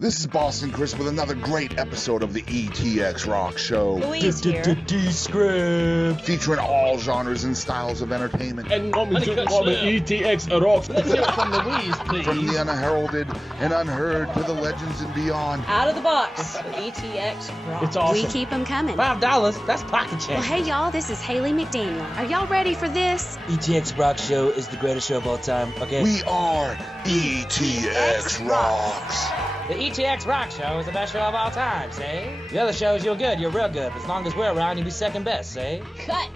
This is Boston Chris with another great episode of the ETX ROCKS Show. Louise here. Descript. Featuring all genres and styles of entertainment. And coming to the ETX ROCKS. Let's hear from Louise, please. From the unheralded and unheard to the legends and beyond. Out of the box, ETX ROCKS. It's awesome. We keep them coming. $5, that's pocket change. Well, hey, y'all, this is Haley McDaniel. Are y'all ready for this? ETX ROCKS Show is the greatest show of all time, okay? We are ETX ROCKS. The ETX ROCKS Show is the best show of all time, say? The other shows, you're good, you're real good. As long as we're around, you'll be second best, say? Cut.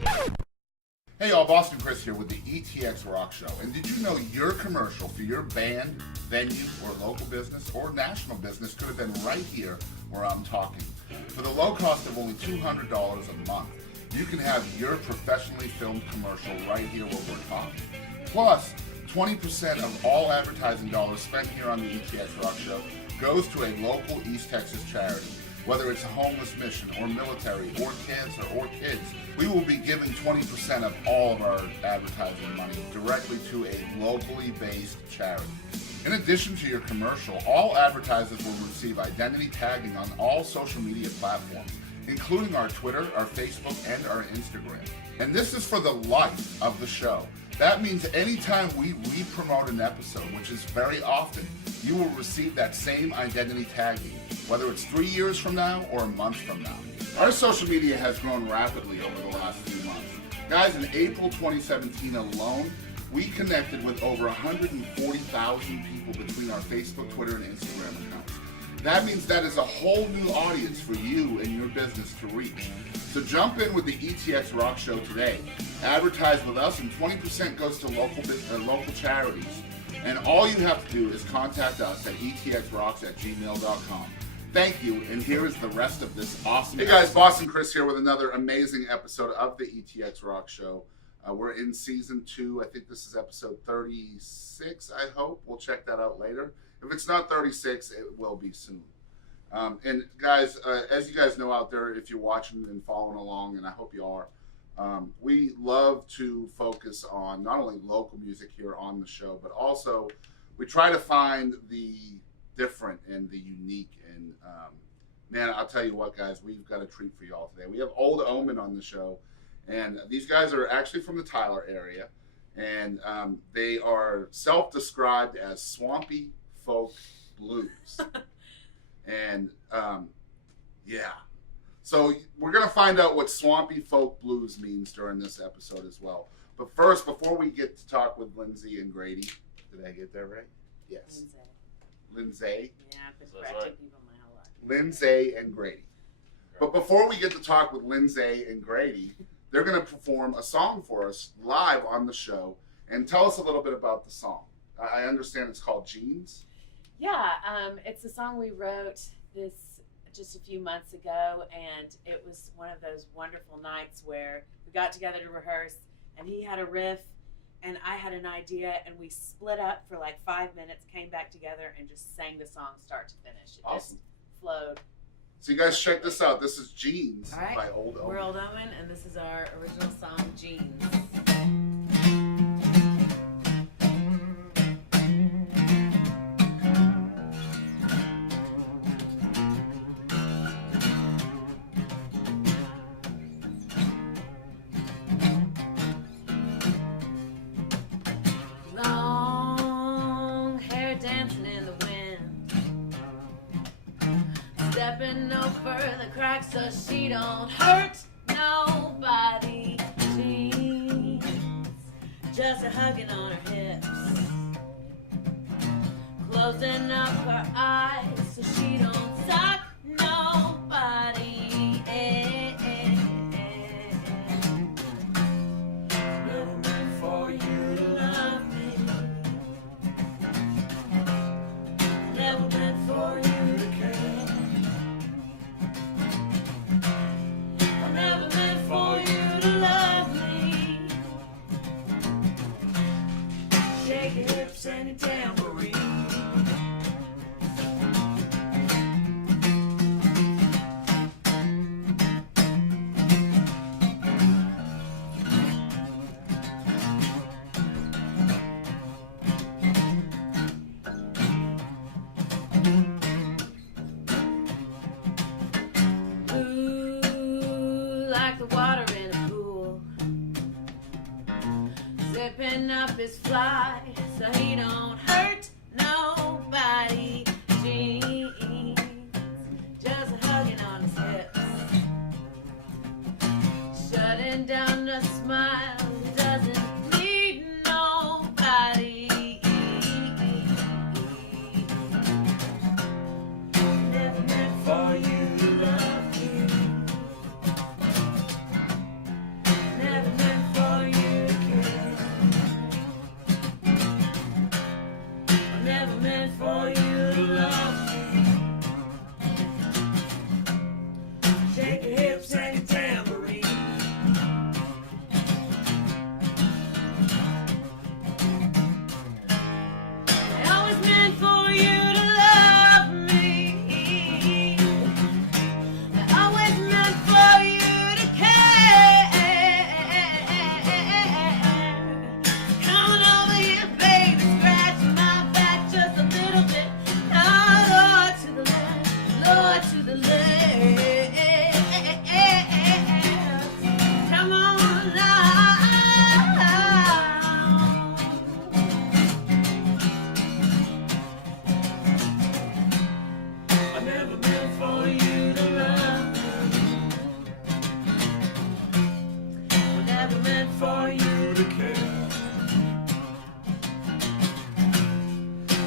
Hey y'all, Boston Chris here with the ETX ROCKS Show. And did you know your commercial for your band, venue, or local business, or national business could have been right here where I'm talking? For the low cost of only $200 a month, you can have your professionally filmed commercial right here where we're talking. Plus, 20% of all advertising dollars spent here on the ETX ROCKS Show goes to a local East Texas charity. Whether it's a homeless mission or military or cancer or kids, we will be giving 20% of all of our advertising money directly to a locally based charity. In addition to your commercial, all advertisers will receive identity tagging on all social media platforms, including our Twitter, our Facebook, and our Instagram. And this is for the life of the show. That means anytime we re-promote an episode, which is very often, you will receive that same identity tagging, whether it's 3 years from now or a month from now. Our social media has grown rapidly over the last few months. Guys, in April 2017 alone, we connected with over 140,000 people between our Facebook, Twitter, and Instagram accounts. That means that is a whole new audience for you and your business to reach. So jump in with the ETX ROCKS Show today. Advertise with us, and 20% goes to local charities. And all you have to do is contact us at etxrocks@gmail.com. Thank you, and here is the rest of this awesome. Hey guys, Boston Chris here with another amazing episode of the ETX ROCKS Show. We're in season 2. I think this is episode 36. I hope we'll check that out later. If it's not 36, it will be soon. And guys, as you guys know out there, if you're watching and following along, and I hope you are, we love to focus on not only local music here on the show, but also we try to find the different and the unique. And man, I'll tell you what, guys, we've got a treat for you all today. We have Old Omen on the show, and these guys are actually from the Tyler area, and they are self-described as Swampy Folk Blues. And yeah, so we're gonna find out what Swampy Folk Blues means during this episode as well. But first, before we get to talk with Lindsay and Grady, did I get that right? Yes. Lindsay. Yeah, I've been correcting people my whole life. Lindsay and Grady. But before we get to talk with Lindsay and Grady, they're gonna perform a song for us live on the show and tell us a little bit about the song. I understand it's called Jeans. Yeah, it's a song we wrote just a few months ago, and it was one of those wonderful nights where we got together to rehearse, and he had a riff, and I had an idea, and we split up for like 5 minutes, came back together, and just sang the song start to finish. It Awesome. Just flowed. So you guys check this out. This is Jeans All right. by Old Omen. We're Old Omen, and this is our original song, Jeans. Long hair dancing in the wind, stepping over the cracks so she don't hurt nobody. Jeans, just a hugging on her hips, closing up her eyes so she don't suck nobody. Never meant for you to love me. Never meant for you to care. I never meant for you to love me. Shake your hips and your tambourine. feathers fly so he don't hurt nobody. Jeans, just hugging on his hips, shutting down the smile. Doesn't need nobody. Never meant for you to love me. Never meant for you to care. Never meant for you to love me. Shake your hips and your tambourine. I always meant for you to love me. I always meant for you to care. Coming over here, baby, scratching my back just a little bit. Now, Lord to the left, Lord to the left. Come on now. I never meant for you to love me. I never meant for you to care.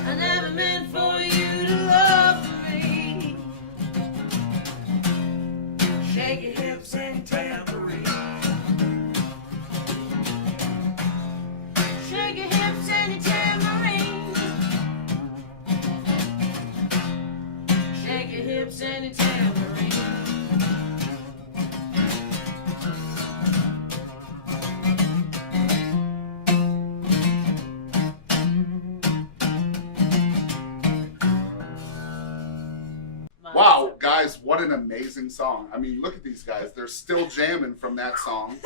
I never meant for you to love me. Shake your hips and tambourine. Shake your hips and your tambourine. Shake your hips and your tambourine. Wow, guys, what an amazing song. I mean, look at these guys. They're still jamming from that song.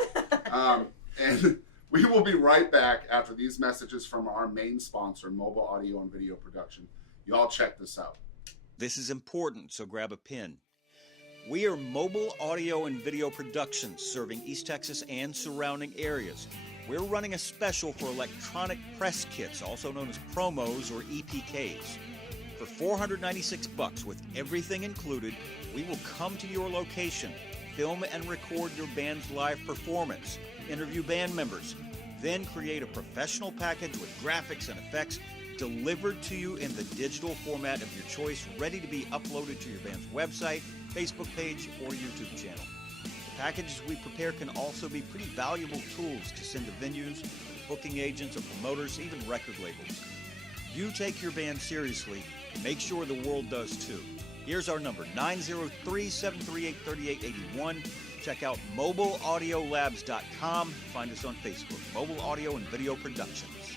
And we will be right back after these messages from our main sponsor, Mobile Audio and Video Production. You all check this out. This is important, so grab a pen. We are Mobile Audio and Video Productions, serving East Texas and surrounding areas. We're running a special for electronic press kits, also known as promos or EPKs. For $496 with everything included, we will come to your location, film and record your band's live performance, interview band members, then create a professional package with graphics and effects delivered to you in the digital format of your choice, ready to be uploaded to your band's website, Facebook page, or YouTube channel. The packages we prepare can also be pretty valuable tools to send to venues, booking agents, or promoters, even record labels. You take your band seriously, make sure the world does too. Here's our number, 903-738-3881. Check out mobileaudiolabs.com. Find us on Facebook, Mobile Audio and Video Productions.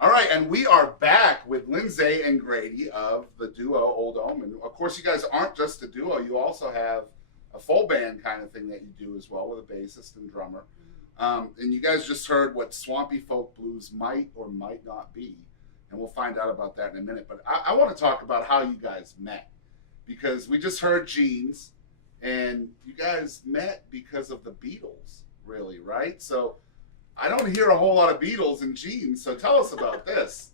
All right, and we are back with Lindsay and Grady of the duo Old Omen. Of course, you guys aren't just a duo. You also have a full band kind of thing that you do as well with a bassist and drummer. And you guys just heard what Swampy Folk Blues might or might not be. And we'll find out about that in a minute. But I want to talk about how you guys met. Because we just heard Jeans, and you guys met because of the Beatles, really, right? So I don't hear a whole lot of Beatles in Jeans, so tell us about this.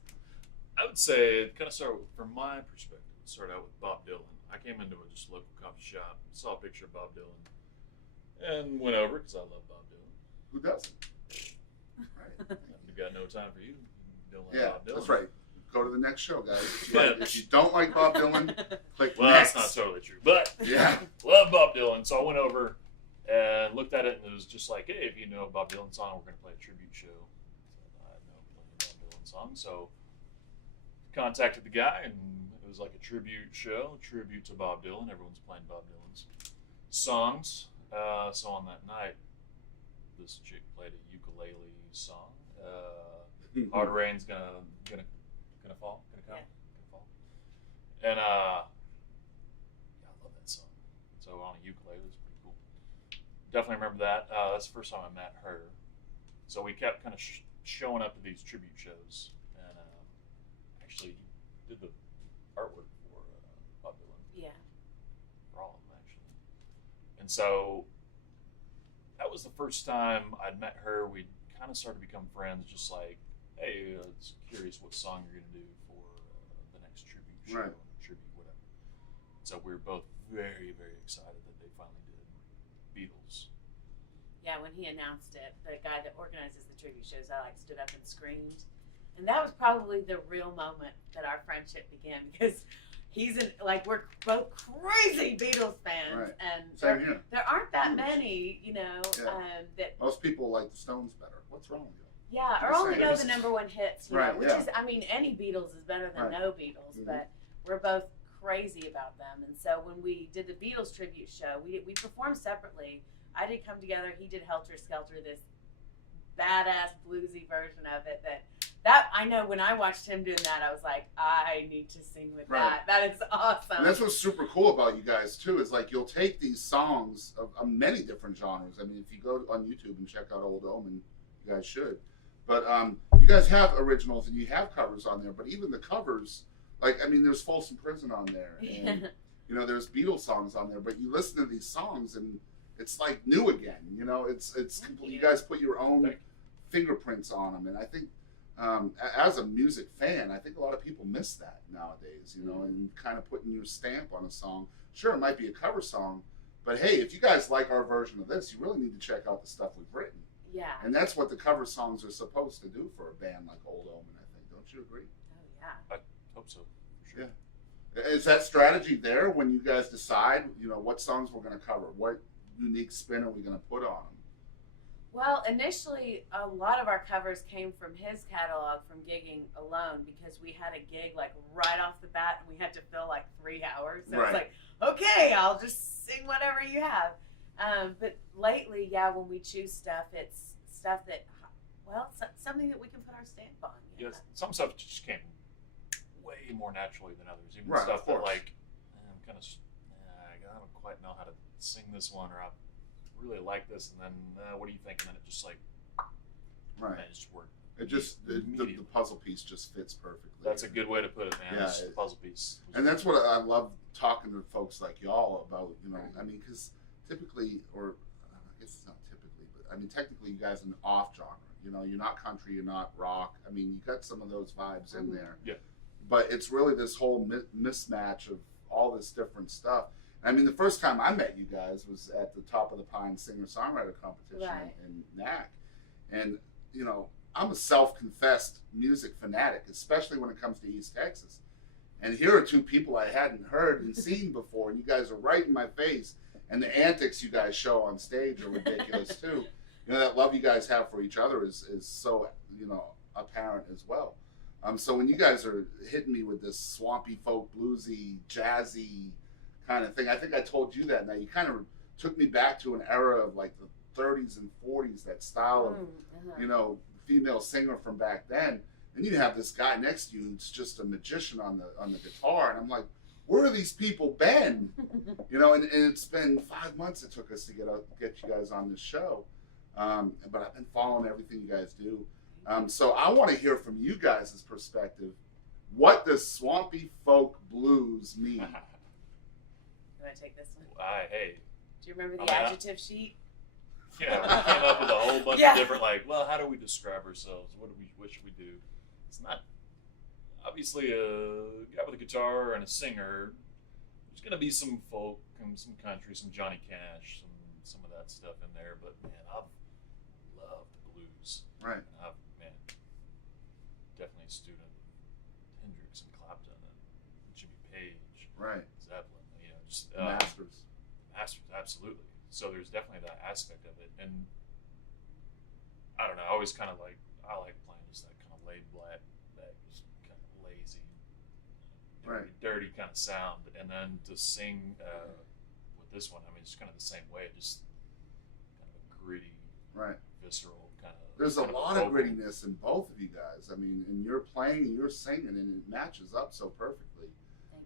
I would say it kind of started, from my perspective, it started out with Bob Dylan. I came into a just local coffee shop, saw a picture of Bob Dylan, and went over because I love Bob Dylan. Who doesn't? Right. I've got no time for you. You don't like Bob Dylan. That's right. Go to the next show, guys. If you don't like Bob Dylan, click well, next. That's not totally true, but yeah, love Bob Dylan. So I went over and looked at it, and it was just like, hey, if you know a Bob Dylan song, we're going to play a tribute show. So I know plenty of Bob Dylan songs, so contacted the guy, and it was like a tribute show, tribute to Bob Dylan. Everyone's playing Bob Dylan's songs. So on that night, this chick played a ukulele song. Hard Rain's gonna fall, gonna fall. And yeah, I love that song. So on a ukulele, it was pretty cool. Definitely remember that. That's the first time I met her. So we kept kind of showing up to these tribute shows, and actually did the artwork for Bob Dylan. Yeah. For all of them, actually. And so that that was the first time I'd met her. We kind of started to become friends, just like, hey, I was curious what song you're going to do for the next tribute show, Right. tribute, whatever. So we were both very, very excited that they finally did Beatles. Yeah, when he announced it, the guy that organizes the tribute shows, I like stood up and screamed. And that was probably the real moment that our friendship began, because we're both crazy Beatles fans, Right. and Same here. there aren't that Huge. many, Yeah. that Most people like the Stones better. What's wrong with you? yeah, or Just only saying. know the number one hits, Right, which yeah. is, I mean, any Beatles is better than Right. no Beatles, Mhm. but we're both crazy about them. And so when we did the Beatles tribute show, we performed separately. I did Come Together, he did Helter Skelter, this badass bluesy version of it that I know when I watched him doing that, I was like, I need to sing with Right. that. That is awesome. And that's what's super cool about you guys too, is like you'll take these songs of many different genres. I mean, if you go on YouTube and check out Old Omen, you guys should. But you guys have originals and you have covers on there. But even the covers, like, I mean, there's Folsom Prison on there, and you know, there's Beatles songs on there. But you listen to these songs and it's like new again. You know, it's complete. You guys put your own fingerprints on them, and I think. As a music fan, I think a lot of people miss that nowadays, you know, and kind of putting your stamp on a song. Sure, it might be a cover song, but hey, if you guys like our version of this, you really need to check out the stuff we've written. Yeah. And that's what the cover songs are supposed to do for a band like Old Omen, I think. Don't you agree? Oh, yeah. I hope so. For sure. Yeah. Is that strategy there when you guys decide, you know, what songs we're going to cover? What unique spin are we going to put on them? Well, initially, a lot of our covers came from his catalog from gigging alone, because we had a gig like right off the bat and we had to fill like 3 hours. So Right. it's like, okay, I'll just sing whatever you have. But lately, yeah, when we choose stuff, it's stuff that, well, something that we can put our stamp on. Yes, some stuff just came way more naturally than others. Even Right, stuff of that course. like, I'm kind of, I don't quite know how to sing this one, or I really like this, and then what do you think? And then it just like, Right. man, it just worked. It just, the Immediately. puzzle piece just fits perfectly. That's a good way to put it, man. Yeah, It's just a puzzle piece. And that's what I love talking to folks like y'all about, you know, I mean, because typically, or I guess it's not typically, but I mean, technically you guys are an off genre, you know, you're not country, you're not rock. I mean, you got some of those vibes in there. Yeah. But it's really this whole mismatch of all this different stuff. I mean, the first time I met you guys was at the Top of the Pine singer-songwriter competition Right. in NAC. And, you know, I'm a self-confessed music fanatic, especially when it comes to East Texas. And here are two people I hadn't heard and seen before, and you guys are right in my face. And the antics you guys show on stage are ridiculous too. You know, that love you guys have for each other is so, you know, apparent as well. So when you guys are hitting me with this swampy folk bluesy, jazzy kind of thing, I think I told you that. Now you kind of took me back to an era of like the 30s and 40s, that style of, you know, female singer from back then. And you have this guy next to you who's just a magician on the guitar, and I'm like, where are these people been? You know, and it's been 5 months it took us to get you guys on this show. But I've been following everything you guys do. So I want to hear from you guys' perspective. What does Swampy Folk Blues mean? You want to take this one? Hey. Do you remember the Oh, yeah. adjective sheet? Yeah, we came up with a whole bunch Yeah. of different, like, well, how do we describe ourselves? What should we do? It's not, obviously, a guy with a guitar and a singer. There's going to be some folk and some country, some Johnny Cash, some of that stuff in there. But, man, I've loved the blues. Right. And I've, man, definitely a student of Hendrix and Clapton and Jimmy Page. Right. Zeppelin, you know, just Masters. Masters, absolutely. So there's definitely that aspect of it, and I don't know. I always kind of like playing just that kind of laid back, that just kind of lazy, dirty kind of sound, and then to sing with this one, I mean, it's kind of the same way, just kind of a gritty, right, visceral kind of. There's a kind lot vocal. of grittiness in both of you guys. I mean, and you're playing and you're singing, and it matches up so perfectly.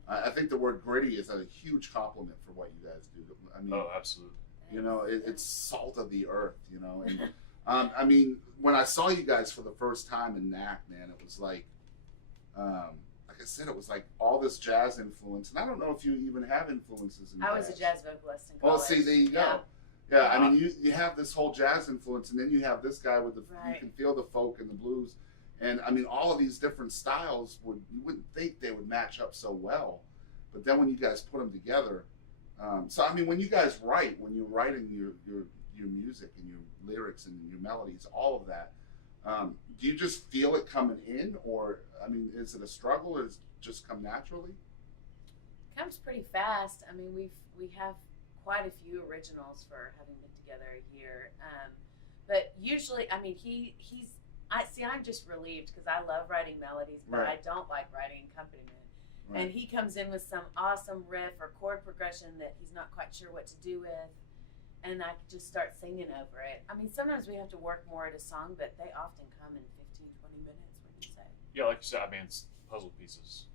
I think the word gritty is a huge compliment for what you guys do. I mean, Oh, absolutely. you know, it's salt of the earth, you know. And I mean, when I saw you guys for the first time in NAC, man, it was like I said, it was like all this jazz influence. And I don't know if you even have influences in I jazz. was a jazz vocalist in Well, college. see, there you go. Yeah, I mean, you have this whole jazz influence, and then you have this guy with the you can feel the folk and the blues, and I mean, all of these different styles you wouldn't think they would match up so well, but then when you guys put them together, so I mean, when you guys write, when you're writing your music and your lyrics and your melodies, all of that, do you just feel it coming in, or I mean, is it a struggle, or does it just come naturally? It comes pretty fast. I mean, we have quite a few originals for having been together a year, but usually, I mean, I'm just relieved because I love writing melodies, but I don't like writing accompaniment. And he comes in with some awesome riff or chord progression that he's not quite sure what to do with, and I just start singing over it. I mean, sometimes we have to work more at a song, but they often come in 15, 20 minutes, when you say. Yeah, like you said, I mean, it's puzzle pieces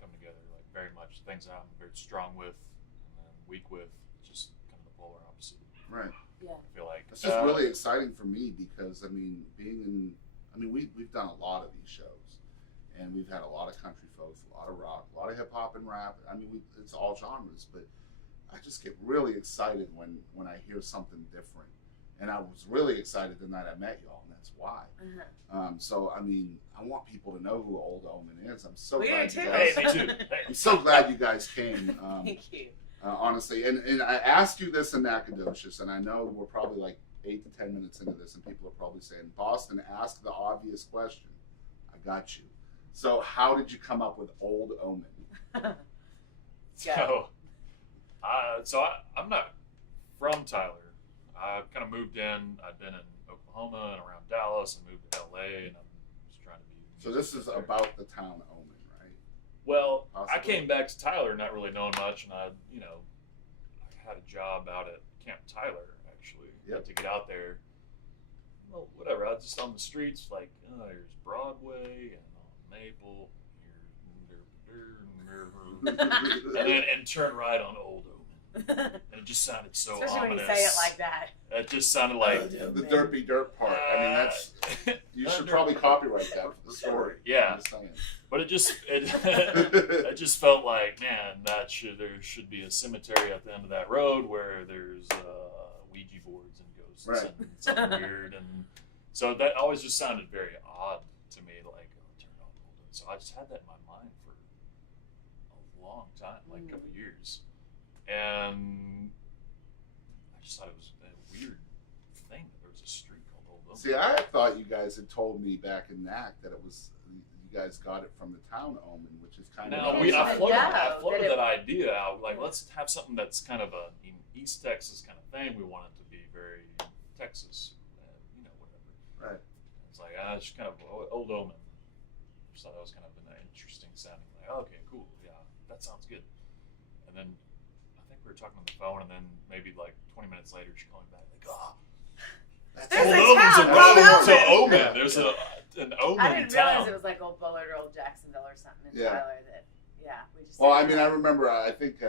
come together, like very much things that I'm very strong with and then weak with, just kind of the polar opposite. Right. Yeah. I feel like it's just really exciting for me because I mean, we've done a lot of these shows, and we've had a lot of country folks, a lot of rock, a lot of hip hop and rap. I mean, it's all genres, but I just get really excited when I hear something different. And I was really excited the night I met y'all, and that's why. So, I mean, I want people to know who Old Omen is. I'm so glad you guys. Hey, me too. I'm so glad you guys came. Thank you. Honestly, and I asked you this in Nacogdoches, and I know we're probably like 8 to 10 minutes into this, and people are probably saying, Boston, ask the obvious question. I got you. So, how did you come up with Old Omen? So I'm not from Tyler. I kind of moved in. I'd been in Oklahoma and around Dallas. I moved to LA, and I'm just trying to be. So this is about the town Omen, right? Well, Possibly. I came back to Tyler not really knowing much, and I had a job out at Camp Tyler actually. Yep. To get out there. Well, whatever. I was just on the streets, like, here's Broadway and Maple, and turn right on Old Omen. And it just sounded so Especially ominous. when you say it like that. It just sounded like the derpy dirt part. I mean, that's you should probably copyright that for the story. Yeah, I'm just saying. But it just felt like, man, there should be a cemetery at the end of that road where there's Ouija boards and ghosts and something weird, and so that always just sounded very odd to me. Like, turn on Old Omen. So I just had that in my mind for a long time, like a couple years. And I just thought it was a weird thing that there was a street called Old Omen. See, I thought you guys had told me back in NAC that it was you guys got it from the town Omen, which is kind of. I floated that idea out. Like, let's have something that's kind of a East Texas kind of thing. We want it to be very Texas, whatever. Right. It's like it's just kind of Old Omen. Just thought that was kind of an interesting sounding. Like, okay, cool, yeah, that sounds good. And then we were talking on the phone, and then maybe like 20 minutes later, she called me back like, that's Old Omen's a road to Omen. Yeah. There's an Omen. I didn't realize it was like Old Bullard or Old Jacksonville or something in Tyler. We just. Well, I mean, I remember. I think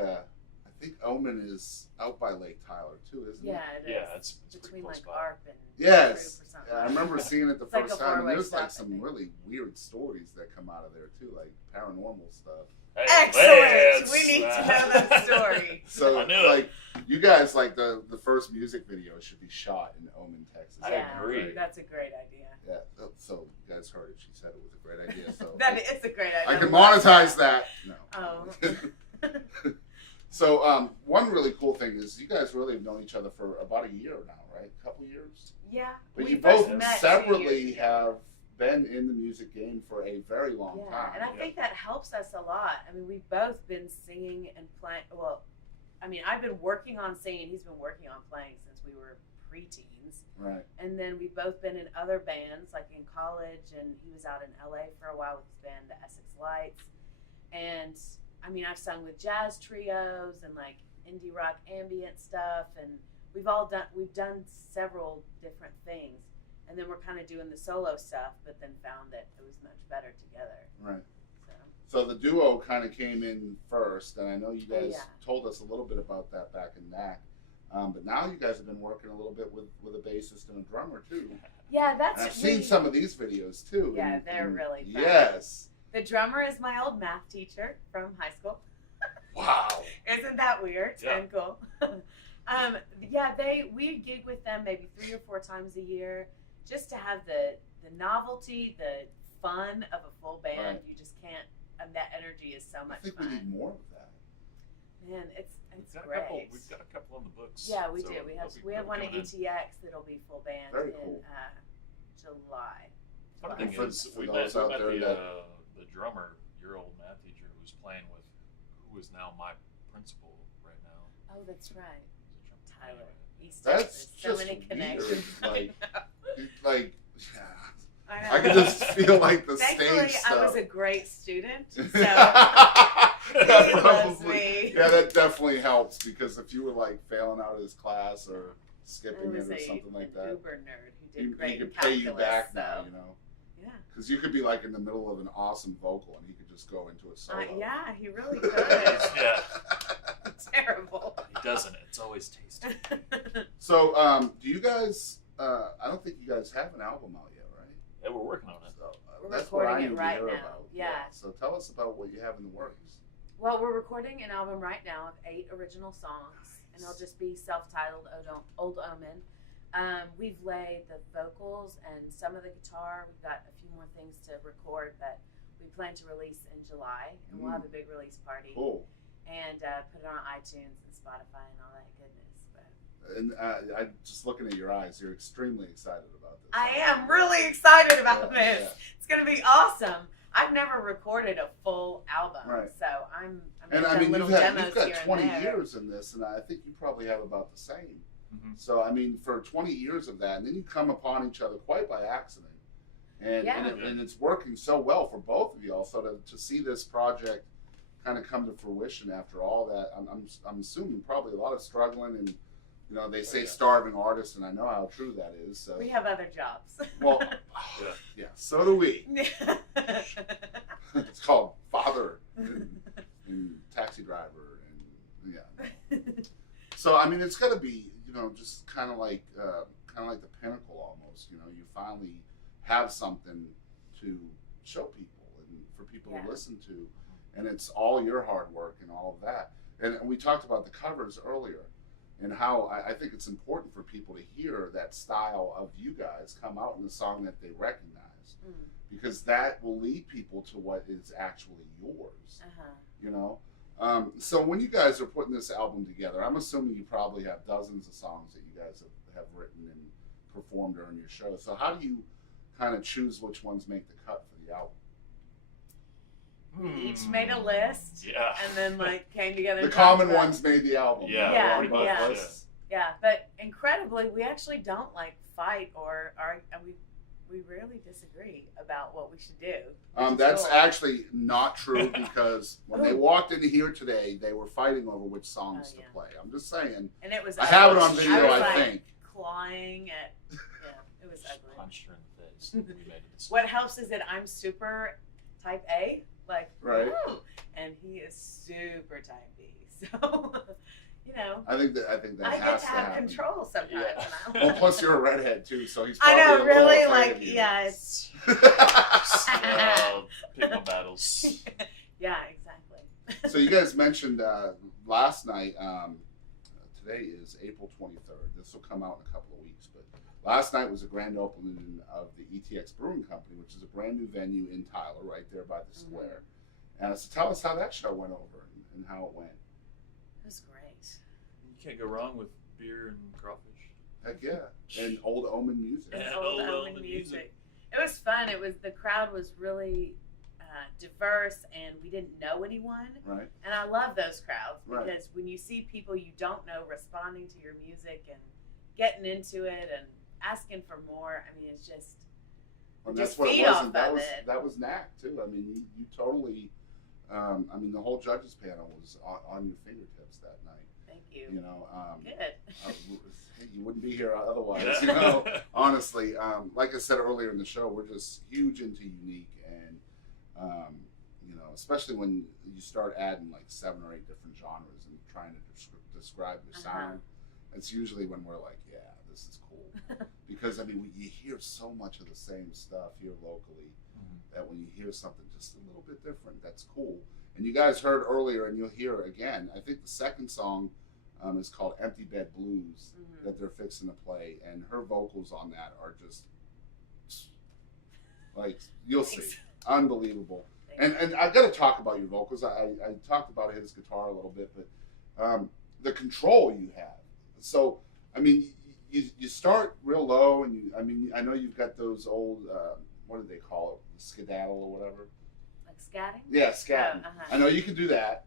Omen is out by Lake Tyler too, isn't it? Yeah, it is. Yeah, it's between like ARP and yes. Or something. Yeah, I remember seeing it the first time, and there's like stuff, some really weird stories that come out of there too, like paranormal stuff. Hey, excellent. We need to know that story. So, like, you guys, like the first music video should be shot in Omen, Texas. I agree. That's a great idea. Yeah. So you guys heard it. She said it was a great idea. So it's a great idea. I can monetize that. No. Oh. So one really cool thing is you guys really have known each other for about a year now, right? A couple years. Yeah. But you both separately have been in the music game for a very long time. And I think that helps us a lot. I mean, we've both been singing and playing. Well, I mean, I've been working on singing. He's been working on playing since we were preteens. Right. And then we've both been in other bands, like in college, and he was out in LA for a while with his band, the Essex Lights. And I mean, I've sung with jazz trios and like indie rock ambient stuff, and we've done several different things. And then we're kind of doing the solo stuff, but then found that it was much better together. Right. So the duo kind of came in first, and I know you guys told us a little bit about that back in NAC. But now you guys have been working a little bit with a bassist and a drummer too. Yeah, that's. And I've seen some of these videos too. Yeah, they're really fun. Yes. The drummer is my old math teacher from high school. Wow. Isn't that weird and cool? Yeah, we gig with them maybe 3 or 4 times a year, just to have the novelty, the fun of a full band. Right. You just can't. That energy is so much I think fun. we need more of that. Man, it's We've great. we've got a couple on the books. Yeah, we so do. We have one at ETX that'll be full band Very in cool. July. Funny thing For- is, for we those met out there the drummer, your old math teacher, who's playing with, who is now my principal right now. Oh, that's right. Tyler. East That's Texas. So just many weird. connections. Like, I I can just feel like the Thankfully, stage I was stuff. a great student, so That he loves me. Yeah, that definitely helps, because if you were like failing out of his class or I skipping was it or something like an that, uber nerd who he did great in could pay calculus. you back so. now, you know. Yeah. Because you could be like in the middle of an awesome vocal and he could just go into a solo. Yeah, he really could. Yeah, Terrible. he doesn't. It's always tasty. So, do you guys? I don't think you guys have an album out yet, right? Yeah, we're working on it. So, We're that's what I recording need it to right hear now. about. Yeah. So tell us about what you have in the works. Well, we're recording an album right now of 8 original songs, and it'll just be self-titled Old Omen. We've laid the vocals and some of the guitar. We've got a few more things to record, but we plan to release in July, and we'll have a big release party. Cool. And put it on iTunes and Spotify and all that goodness. But And I just looking at your eyes, you're extremely excited about this. I am really excited about Yeah, this. yeah. It's going to be awesome. I've never recorded a full album, Right. so I'm And done I mean, little you've demos got here 20 and there. years in this, and I think you probably have about the same. Mm-hmm. So I mean, for 20 years of that, and then you come upon each other quite by accident, and Yeah. and it's working so well for both of y'all. So to see this project kind of come to fruition after all that, I'm assuming probably a lot of struggling, and you know they say starving artists, and I know how true that is. So We have other jobs. well, yeah, so do we. Yeah. It's called father and taxi driver, and yeah. So I mean, it's got to be, you know, just kind of like the pinnacle almost. You know, you finally have something to show people and for people Yeah. to listen to, and it's all your hard work and all of that. And we talked about the covers earlier, and how I think it's important for people to hear that style of you guys come out in the song that they recognize, because that will lead people to what is actually yours. You know. So when you guys are putting this album together, I'm assuming you probably have dozens of songs that you guys have written and performed during your show. So how do you kind of choose which ones make the cut for the album? We each made a list, Yeah. and then like came together. The and talked common about- ones made the album. Yeah, Yeah, On both yeah. lists. Yeah, but incredibly, we actually don't like fight or we rarely disagree about what we should do. which is That's cool. actually not true, because when they Oh. walked into here today, they were fighting over which songs Oh, yeah. to play. I'm just saying. And it was. I have it ugly. on video, was, I like, think. Clawing at. Yeah, it was Just ugly. punched her in the face. We made a decision. What helps is that I'm super type A, like, Right. woo, and he is super type B. So, you know, I think that I has get to to have happen. control sometimes. Yeah. And I Well, plus you're a redhead too, so he's I probably know, a little really, afraid like, of you. yeah, it's. Pick my battles. Yeah, exactly. So you guys mentioned last night. Today is April 23rd. This will come out in a couple of weeks, but last night was a grand opening of the ETX Brewing Company, which is a brand new venue in Tyler, right there by the square. So tell us how that show went over and how it went. It was great. You can't go wrong with beer and crawfish. Heck yeah, and Old Omen music. Yeah. Old Omen music. It was fun. The crowd was really diverse, and we didn't know anyone. Right. And I love those crowds Right. because when you see people you don't know responding to your music and getting into it and asking for more, I mean, it's just. And Just that's what it feed was. off And that of was it. that was knack too. I mean, you totally. I mean, the whole judges panel was on your fingertips that night. Thank you. You know. Good. You wouldn't be here otherwise. Yeah. You know. Honestly, like I said earlier in the show, we're just huge into unique, and you know, especially when you start adding like 7 or 8 different genres and trying to describe your sound. It's usually when we're like, yeah, this is cool. Because I mean, you hear so much of the same stuff here locally that when you hear something just a little bit different, that's cool. And you guys heard earlier, and you'll hear again. I think the second song It's called Empty Bed Blues that they're fixing to play, and her vocals on that are just like, you'll see, unbelievable. And I got to talk about your vocals. I talked about his guitar a little bit, but the control you have. So I mean, you start real low, and I know you've got those old what do they call it, skedaddle or whatever. Like scatting? Yeah, scatting. Oh, I know you can do that.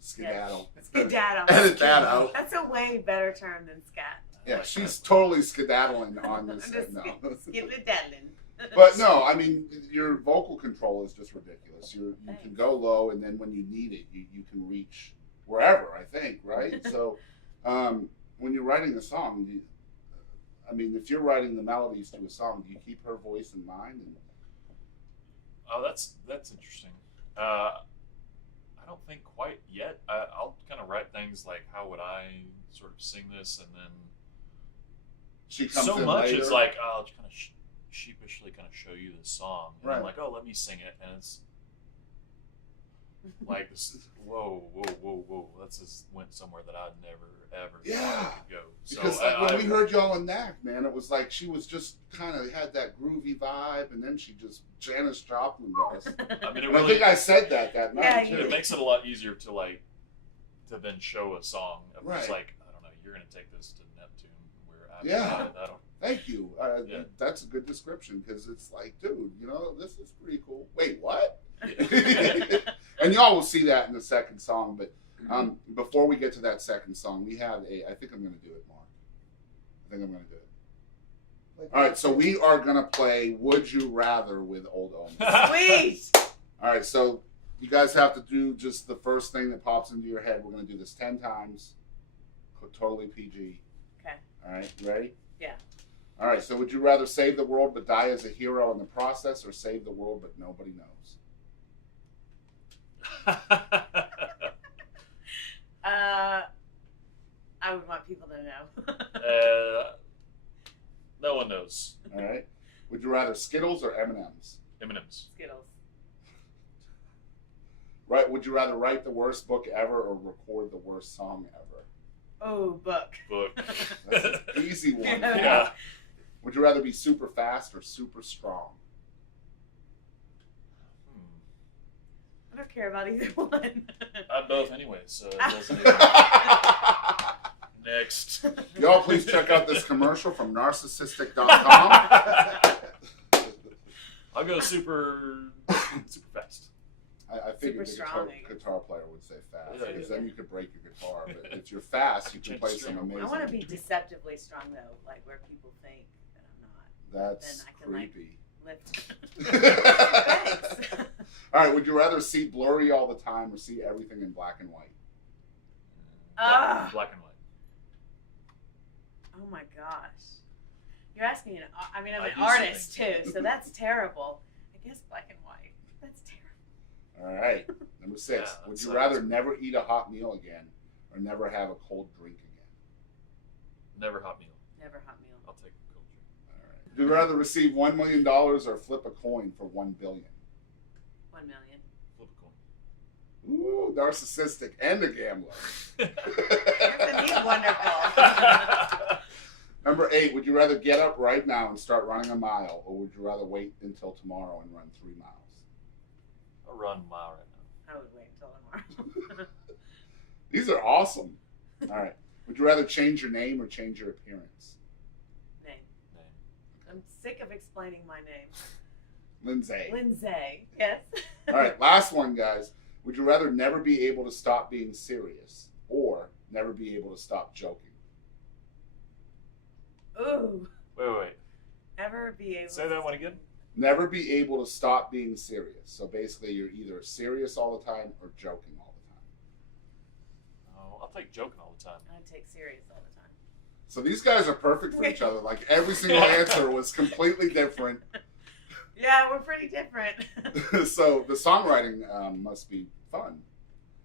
Skedaddle. Yeah. Skedaddle. Edit that out. That's a way better term than scat. Yeah, she's totally skedaddling on this. No. Skedaddling. But no, I mean, your vocal control is just ridiculous. You can go low, and then when you need it, you can reach wherever, I think, right? So when you're writing a song, I mean, if you're writing the melodies to a song, do you keep her voice in mind? Oh, that's interesting. I don't think quite yet. I'll kind of write things like, how would I sort of sing this, and then she comes so in much later. it's like, I'll just kind of sheepishly kind of show you this song, and right. I'm like, oh, let me sing it, and it's like this. Whoa! That just went somewhere that I'd never ever thought it could go. So because when we heard y'all in Knack, man, it was like she was just kind of had that groovy vibe, and then she just Janis Joplin us. I mean, I think I said that night too. It makes it a lot easier to then show a song of right. just like, I don't know, you're gonna take this to Neptune where I don't. Thank you. That's a good description, because it's like, dude, this is pretty cool. Wait, what? Yeah. And y'all will see that in the second song. But before we get to that second song, we have I think I'm going to do it, Mark. I think I'm going to do it. All right, so we are going to play Would You Rather with Old Omen. Sweet! All right, so you guys have to do just the first thing that pops into your head. We're going to do this 10 times. Totally PG. Okay. All right, you ready? Yeah. All right, so would you rather save the world but die as a hero in the process, or save the world but nobody knows? I would want people to know. No one knows. All right. Would you rather Skittles or M&Ms? M&Ms. Skittles. Right. Would you rather write the worst book ever or record the worst song ever? Oh, book. That's an easy one. Yeah. Would you rather be super fast or super strong? I don't care about either one. I'm both anyway, so it doesn't even... Next. Y'all please check out this commercial from narcissistic.com. I'll go super fast. I figured the guitar player would say fast, because then you could break your guitar. But if you're fast, you can play some amazing. I want to be deceptively strong, though, like where people think that I'm not. That's then I can, creepy. Thanks. All right, would you rather see blurry all the time or see everything in black and white? Black and white. Oh my gosh. You're asking I'm an artist too, so that's terrible. I guess black and white. That's terrible. All right. Number 6. Would you rather never eat a hot meal again or never have a cold drink again? Never hot meal. Never hot meal. I'll take a cold drink. All right. Would you rather receive $1 million or flip a coin for $1 billion? 1 million. Flip a coin. Ooh, narcissistic and a gambler. He's wonderful. Number 8, would you rather get up right now and start running a mile, or would you rather wait until tomorrow and run 3 miles? I'll run a mile right now. I would wait until tomorrow. These are awesome. All right. Would you rather change your name or change your appearance? Name. I'm sick of explaining my name. Lindsay. Lindsay, yes. All right, last one, guys. Would you rather never be able to stop being serious or never be able to stop joking? Ooh. Wait. Never be able Say that one again? Never be able to stop being serious. So basically, you're either serious all the time or joking all the time. Oh, I'll take joking all the time. I take serious all the time. So these guys are perfect for each other. Like, every single answer was completely different. Yeah, we're pretty different. So the songwriting must be fun.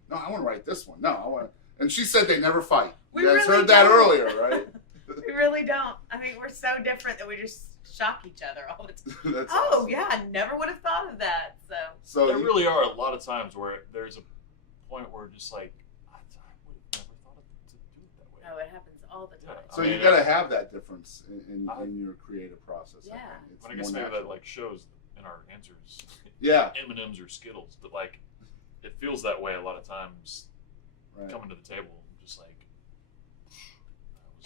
No, I want to write this one. No, I want to. And she said they never fight. You guys heard that earlier, right? We really don't. I mean, we're so different that we just shock each other all the time. That's awesome. awesome. Yeah, I never would have thought of that. So there really are a lot of times where there's a point where just like, I would have never thought to do it that Oh, it happens all the time. So you got to have that difference in your creative process. Yeah. I guess maybe that like shows in our answers. Yeah. M&Ms or Skittles, but like it feels that way a lot of times. Right. Coming to the table, just like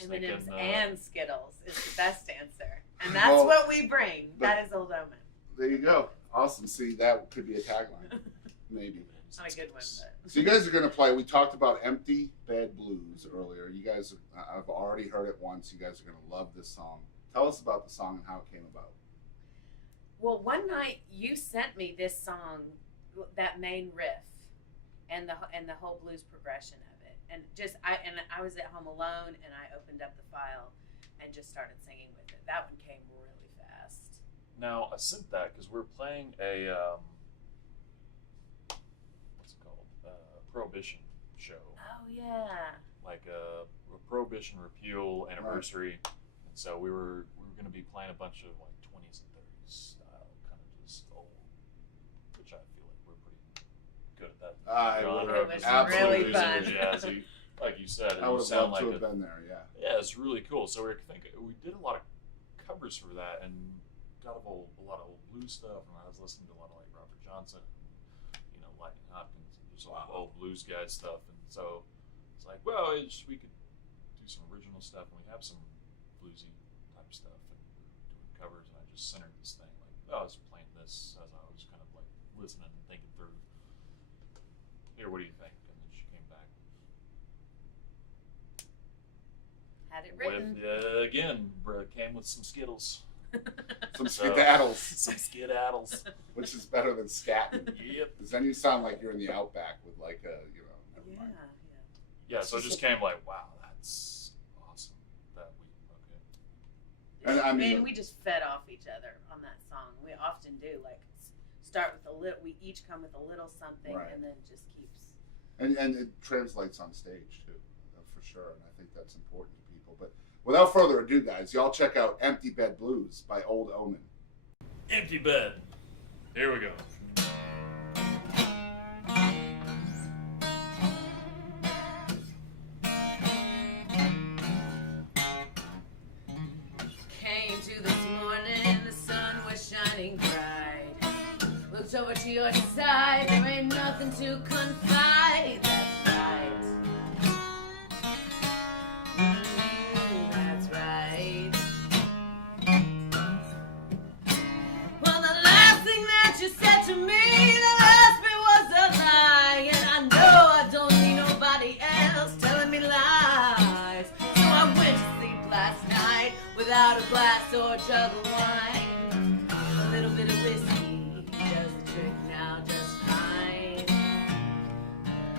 M&Ms and Skittles is the best answer, and that's what we bring. That is Old Omen. There you go. Awesome. See, that could be a tagline, maybe. Not a good one, but. So you guys are going to play. We talked about Empty Bed Blues earlier. You guys, I've already heard it once. You guys are going to love this song. Tell us about the song and how it came about. Well, one night you sent me this song, that main riff, and the whole blues progression of it, and I was at home alone, and I opened up the file, and just started singing with it. That one came really fast. Now I sent that because we're playing a Prohibition show. Oh yeah. Like a Prohibition repeal anniversary, and so we were going to be playing a bunch of like 20s and 30s style, kind of just old, which I feel like we're pretty good at that. It was really fun. Yeah, so like you said, I would you have sound loved like to have been there. Yeah. Yeah, it's really cool. So we did a lot of covers for that, and got a lot of old blues stuff, and I was listening to a lot of like Robert Johnson, Lightning Hopkins. Just old blues guy stuff, and so it's like, well, we could do some original stuff, and we have some bluesy type stuff, and we're doing covers, and I just centered this thing like, I was playing this as I was kind of like listening and thinking through. Here, what do you think? And then she came back. Had it written. Again, came with some Skittles. Some skedaddles. Some skedaddles. Which is better than scatting. Yep. Because then you sound like you're in the outback with like a, never mind. Yeah, so it just came like, wow, that's awesome. That we, And I mean, we just fed off each other on that song. We often do, like, start with a little, we each come with a little something, right. and then just keeps. And it translates on stage, too, for sure. And I think that's important to people. But without further ado, guys, y'all check out Empty Bed Blues by Old Omen. Empty Bed. Here we go. Came to this morning, the sun was shining bright. Looked over to your side, there ain't nothing to confide. That's right. That's right. Well, the last thing that you said to me, the last bit was a lie. And I know I don't need nobody else telling me lies. So I went to sleep last night without a glass or a jug of wine. A little bit of whiskey does the trick now just fine.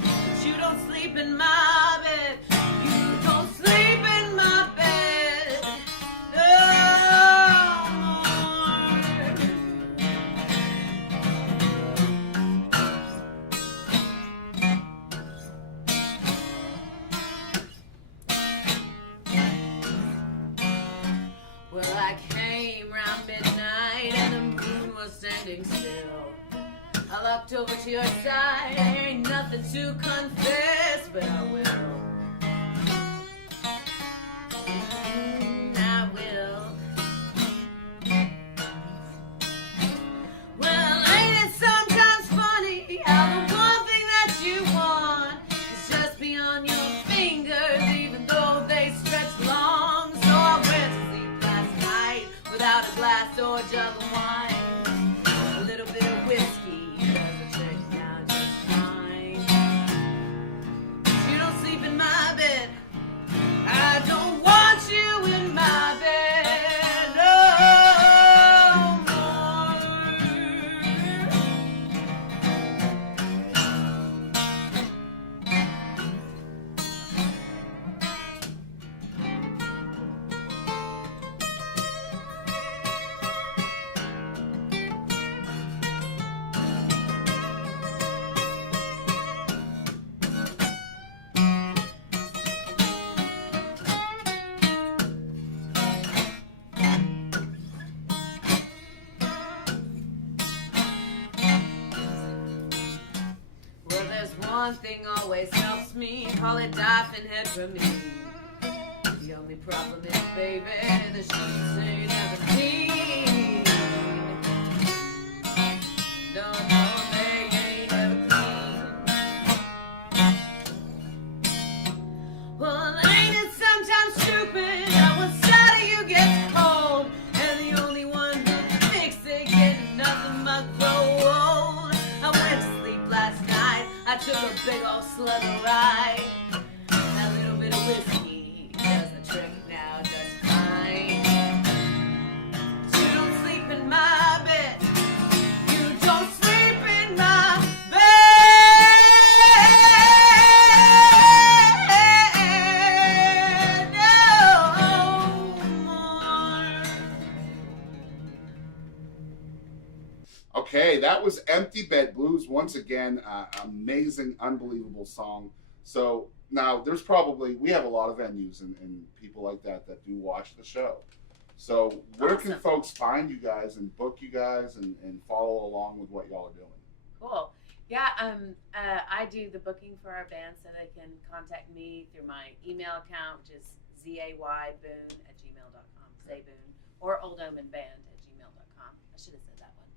But you don't sleep in my bed. You don't sleep in my bed no more. Well, I came round midnight and the moon was standing still. I looked over to your side, there ain't nothing to confess, but I will. I will. Well, ain't it sometimes funny how the one thing that you want is just beyond your fingers, even though they stretch long. So I went to sleep last night without a glass or a jug of wine. A little bit of whiskey does the trick now just fine. You don't sleep in my bed. I don't want you in my bed no more. Well, there's one thing always helps me, call it diving head remedy. only problem is, baby, the sheets ain't 17. No, they ain't ever clean. Well, ain't it sometimes stupid how one side of you gets cold, and the only one who can fix it getting nothing but grow old. I went to sleep last night, I took a big old slug of rye. A little bit of whiskey does the trick now just fine. You don't sleep in my bed. You don't sleep in my bed no more. Okay, that was Empty Bed Blues. Once again, amazing, unbelievable song. So now we have a lot of venues and people like that do watch the show. So where can folks find you guys and book you guys and follow along with what y'all are doing? Cool. Yeah, I do the booking for our band, so they can contact me through my email account, which is zayboone@gmail.com, Zayboone, or oldomenband@gmail.com. I should have said that one.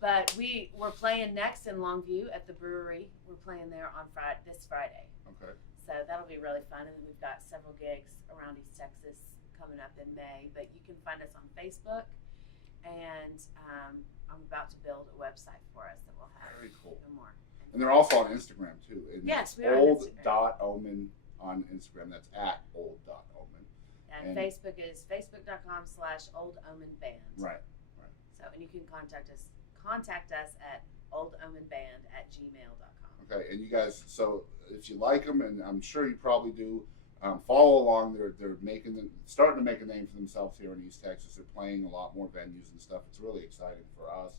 But we're playing next in Longview at the brewery. We're playing there on this Friday. Okay. So that'll be really fun. And then we've got several gigs around East Texas coming up in May. But you can find us on Facebook. And I'm about to build a website for us that will have Very cool. more. And they're also on Instagram too. And yes, we are on Instagram. Old.Omen on Instagram. That's at old.omen. And Facebook is facebook.com/oldomenband. Right. So, and you can contact us at oldomenband@gmail.com. Okay, and you guys, so if you like them, and I'm sure you probably do, follow along. They're starting to make a name for themselves here in East Texas. They're playing a lot more venues and stuff. It's really exciting for us.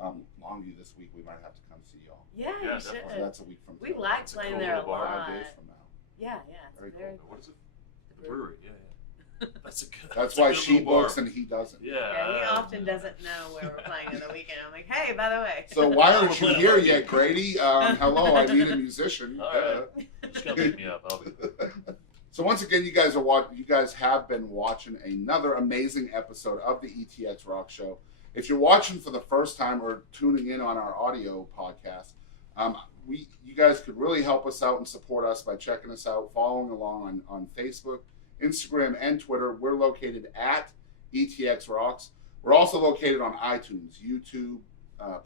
Longview this week, we might have to come see y'all. Yeah, you should. So that's a week from We today. like playing there a lot. 5 days from now. Yeah, it's Very very cool. What is it? The brewery. Yeah. That's a good. That's a why good she little bar. books and he doesn't. Yeah, he often doesn't know where we're playing on the weekend. I'm like, hey, by the way. So why aren't you here yet, Grady? Hello, I need a musician. All right. Just gonna pick me up. I'll be there. So once again, you guys have been watching another amazing episode of the ETX ROCKS Show. If you're watching for the first time or tuning in on our audio podcast, you guys could really help us out and support us by checking us out, following along on Facebook, Instagram, and Twitter. We're located at ETX ROCKS. We're also located on iTunes, YouTube,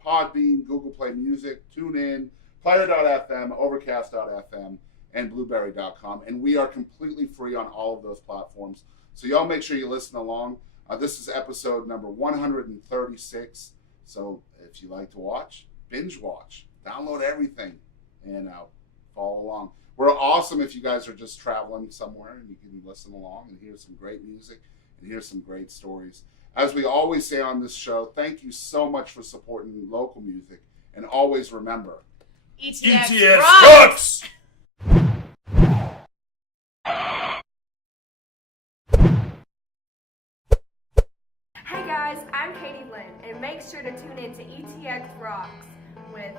Podbean, Google Play Music, TuneIn, Player.fm, Overcast.fm, and Blueberry.com. And we are completely free on all of those platforms. So y'all make sure you listen along. This is episode number 136. So if you like to watch, binge watch, download everything, and follow along. We're awesome if you guys are just traveling somewhere and you can listen along and hear some great music and hear some great stories. As we always say on this show, thank you so much for supporting local music. And always remember, ETX ROCKS! Hey guys, I'm Katie Lynn, and make sure to tune in to ETX ROCKS with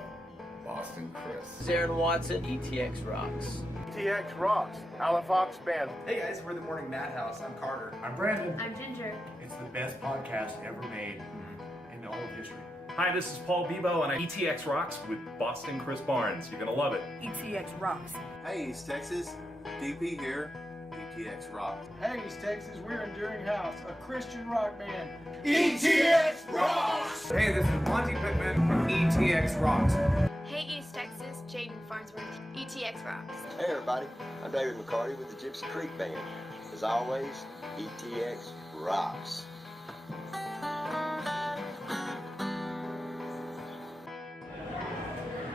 Boston Chris, Zarin Watson, ETX ROCKS. ETX ROCKS, Alan Fox Band. Hey guys, we're the Morning Madhouse. I'm Carter. I'm Brandon. I'm Ginger. It's the best podcast ever made in all of history. Hi, this is Paul Bebo, and I ETX ROCKS with Boston Chris Barnes. You're gonna love it. ETX ROCKS. Hey, East Texas, DP here. ETX ROCKS. Hey, East Texas, we're Enduring House, a Christian rock band. ETX ROCKS! Hey, this is Monty Pittman from ETX ROCKS. Hey, East Texas, Jaden Farnsworth, ETX ROCKS. Hey, everybody, I'm David McCarty with the Gypsy Creek Band. As always, ETX ROCKS.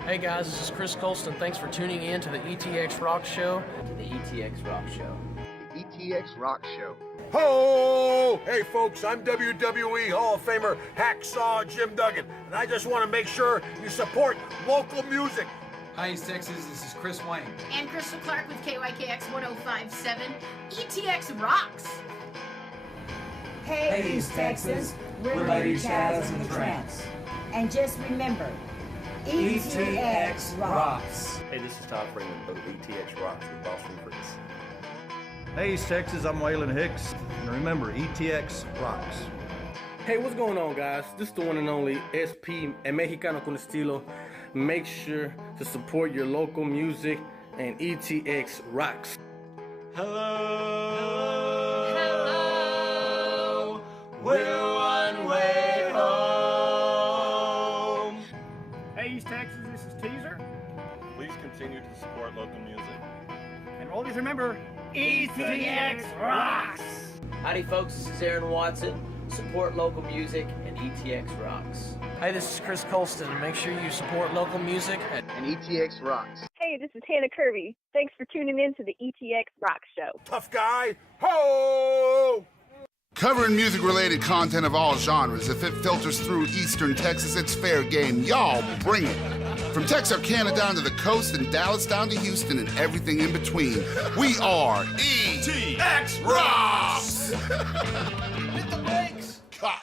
Hey guys, this is Chris Colston. Thanks for tuning in to the ETX ROCKS Show. To the ETX ROCKS Show. The ETX ROCKS Show. Ho! Hey folks, I'm WWE Hall of Famer Hacksaw Jim Duggan, and I just want to make sure you support local music. Hi, East Texas, this is Chris Wayne. And Crystal Clark with KYKX 1057, ETX ROCKS. Hey, East Texas, we're Lady Chaz and the Tramps. And just remember, ETX ROCKS. Hey, this is Todd Freeman of ETX ROCKS with Boston Chris. Hey, East Texas, I'm Waylon Hicks, and remember, ETX rocks. Hey, what's going on, guys? This is the one and only SP, El Mexicano con Estilo. Make sure to support your local music, and ETX rocks. Hello, we're one way home. Hey, East Texas, this is Teaser. Please continue to support local music. And always remember, ETX rocks! Howdy, folks. This is Aaron Watson. Support local music, and ETX rocks. Hey, this is Chris Colston, and make sure you support local music And ETX rocks. Hey, this is Hannah Kirby. Thanks for tuning in to the ETX ROCKS Show. Tough guy, ho! Covering music-related content of all genres. If it filters through Eastern Texas, it's fair game. Y'all bring it. From Texarkana down to the coast and Dallas down to Houston and everything in between, we are ETX Rocks! Hit the brakes!